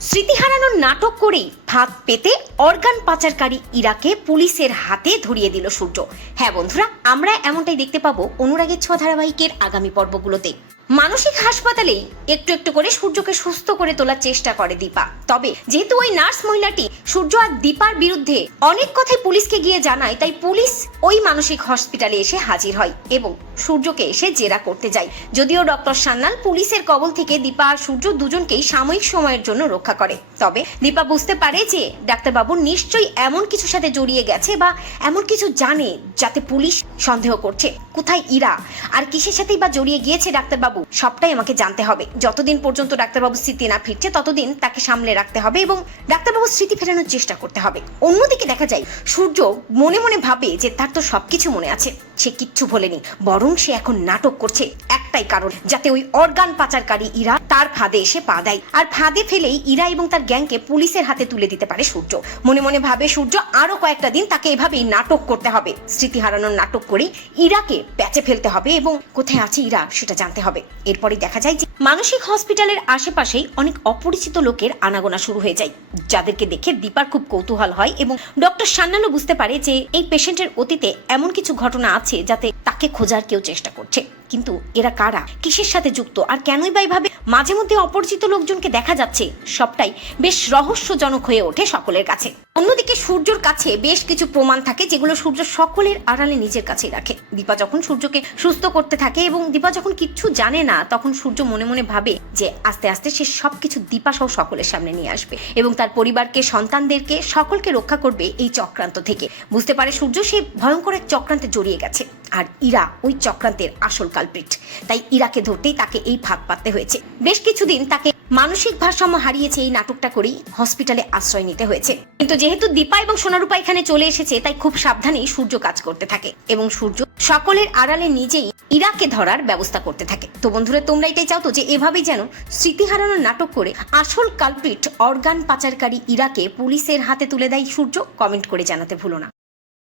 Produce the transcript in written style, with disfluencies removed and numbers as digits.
স্মৃতি হারানোর নাটক করেই ফাঁদ পেতে অর্গান পাচারকারী ইরাকে পুলিশের হাতে ধরিয়ে দিল সূর্য। হ্যাঁ বন্ধুরা, আমরা এমনটাই দেখতে পাবো অনুরাগের ছোঁয়া ধারাবাহিকের আগামী পর্বগুলোতে। মানসিক হাসপাতালে একটু একটু করে সূর্যকে সুস্থ করে তোলার চেষ্টা করে দীপা। তবে যেহেতু ওই নার্স মহিলাটি সূর্য আর দীপার বিরুদ্ধে অনেক কথাই পুলিশকে গিয়ে জানায়, তাই পুলিশ ওই মানসিক হসপিটালে এসে হাজির হয় এবং সূর্যকে এসে জেরা করতে যায়। যদিও ডক্টর সান্যাল পুলিশের কবল থেকে দীপা আর সূর্য দুজনকেই সাময়িক সময়ের জন্য রক্ষা করে। তবে দীপা বুঝতে পারে যে ডাক্তারবাবু নিশ্চয়ই এমন কিছুর সাথে জড়িয়ে গেছে বা এমন কিছু জানে যাতে পুলিশ সন্দেহ করছে। কোথায় ইরা আর কিসের সাথেই বা জড়িয়ে গিয়েছে ডাক্তারবাবু, সবটাই আমাকে জানতে হবে। যতদিন পর্যন্ত ডাক্তারবাবু স্মৃতি না ফিরছে ততদিন তাকে সামলে রাখতে হবে এবং ডাক্তারবাবু স্মৃতি ফেরানোর চেষ্টা করতে হবে। অন্যদিকে দেখা যায় সূর্য মনে মনে ভাবে যে তার তো সবকিছু মনে আছে, সে কিচ্ছু ভোলেনি, বরং সে এখন নাটক করছে একটাই কারণ, যাতে ওই অর্গান পাচারকারী ইরা তার ফাঁদে এসে পা দেয় আর ফাঁদে ফেলেই ইরা এবং তার গ্যাংকে পুলিশের হাতে তুলে দিতে পারে সূর্য। মনে মনে ভাবে সূর্য আরো কয়েকটা দিন তাকে এভাবেই নাটক করতে হবে, স্মৃতি হারানোর নাটক করেই ইরাকে প্যাচে ফেলতে হবে এবং কোথায় আছে ইরা সেটা জানতে হবে। এরপরে দেখা যায় যে মানসিক হসপিটালের আশেপাশেই অনেক অপরিচিত লোকের আনাগোনা শুরু হয়ে যায়, যাদেরকে দেখে দীপার খুব কৌতূহল হয় এবং ডক্টর সান্যালও বুঝতে পারে যে এই পেশেন্টের অতীতে এমন কিছু ঘটনা আছে যাতে তাকে খোঁজার কেউ চেষ্টা করছে। কিন্তু এরা কারা, কিসের সাথে যুক্ত আর কেনই বা এভাবে মাঝে মধ্যে অপরিচিত লোকজনকে দেখা যাচ্ছে, সবটাই বেশ রহস্যজনক হয়ে ওঠে সকলের কাছে। অন্যদিকে সূর্যর কাছে বেশ কিছু প্রমাণ থাকে যেগুলো সূর্য সকলের আড়ালে নিজের কাছেই রাখে। দীপা যখন সূর্যকে সুস্থ করতে থাকে এবং দীপা যখন কিচ্ছু জানে না, তখন সূর্য মনে মনে ভাবে যে আস্তে আস্তে সে সবকিছু দীপা সহ সকলের সামনে নিয়ে আসবে এবং তার পরিবারকে, সন্তানদেরকে, সকলকে রক্ষা করবে এই চক্রান্ত থেকে। বুঝতে পারে সূর্য সে ভয়ঙ্কর এক চক্রান্তে জড়িয়ে গেছে আর ইরা ওই চক্রান্তের আসল কালপ্রিট। তাই ইরাকে ধরতেই তাকে এই ফাঁদ পাততে হয়েছে। বেশ কিছুদিন তাকে মানসিক ভারসাম্য হারিয়েছে এই নাটকটা করেই হসপিটালে আশ্রয় নিতে হয়েছে। কিন্তু যেহেতু দীপা এবং সোনারূপা এখানে চলে এসেছে, তাই খুব সাবধানেই সূর্য কাজ করতে থাকে এবং সূর্য সকলের আড়ালে নিজেই ইরাকে ধরার ব্যবস্থা করতে থাকে। তো বন্ধুরা, তোমরা এটাই চাও তো যে এভাবেই যেন স্মৃতি হারানোর নাটক করে আসল কালপ্রিট অর্গান পাচারকারী ইরাকে পুলিশের হাতে তুলে দেয় সূর্য? কমেন্ট করে জানাতে ভুলো না।